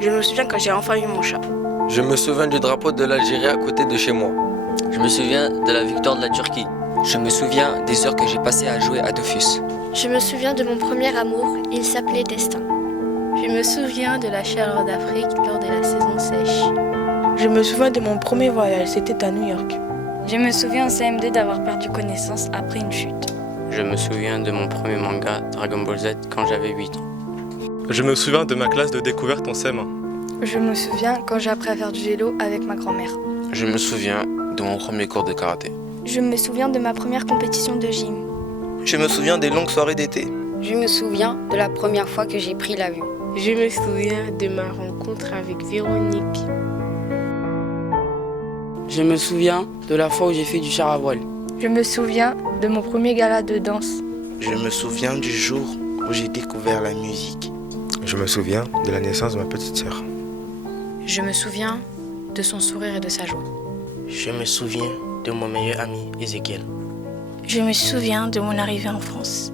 Je me souviens quand j'ai enfin eu mon chat. Je me souviens du drapeau de l'Algérie à côté de chez moi. Je me souviens de la victoire de la Turquie. Je me souviens des heures que j'ai passées à jouer à Dofus. Je me souviens de mon premier amour, il s'appelait Destin. Je me souviens de la chaleur d'Afrique lors de la saison sèche. Je me souviens de mon premier voyage, c'était à New York. Je me souviens en CM2 d'avoir perdu connaissance après une chute. Je me souviens de mon premier manga Dragon Ball Z quand j'avais 8 ans. Je me souviens de ma classe de découverte en CM1. Je me souviens quand j'ai appris à faire du vélo avec ma grand-mère. Je me souviens de mon premier cours de karaté. Je me souviens de ma première compétition de gym. Je me souviens des longues soirées d'été. Je me souviens de la première fois que j'ai pris l'avion. Je me souviens de ma rencontre avec Véronique. Je me souviens de la fois où j'ai fait du char à voile. Je me souviens de mon premier gala de danse. Je me souviens du jour où j'ai découvert la musique. Je me souviens de la naissance de ma petite sœur. Je me souviens de son sourire et de sa joie. Je me souviens de mon meilleur ami, Ezekiel. Je me souviens de mon arrivée en France.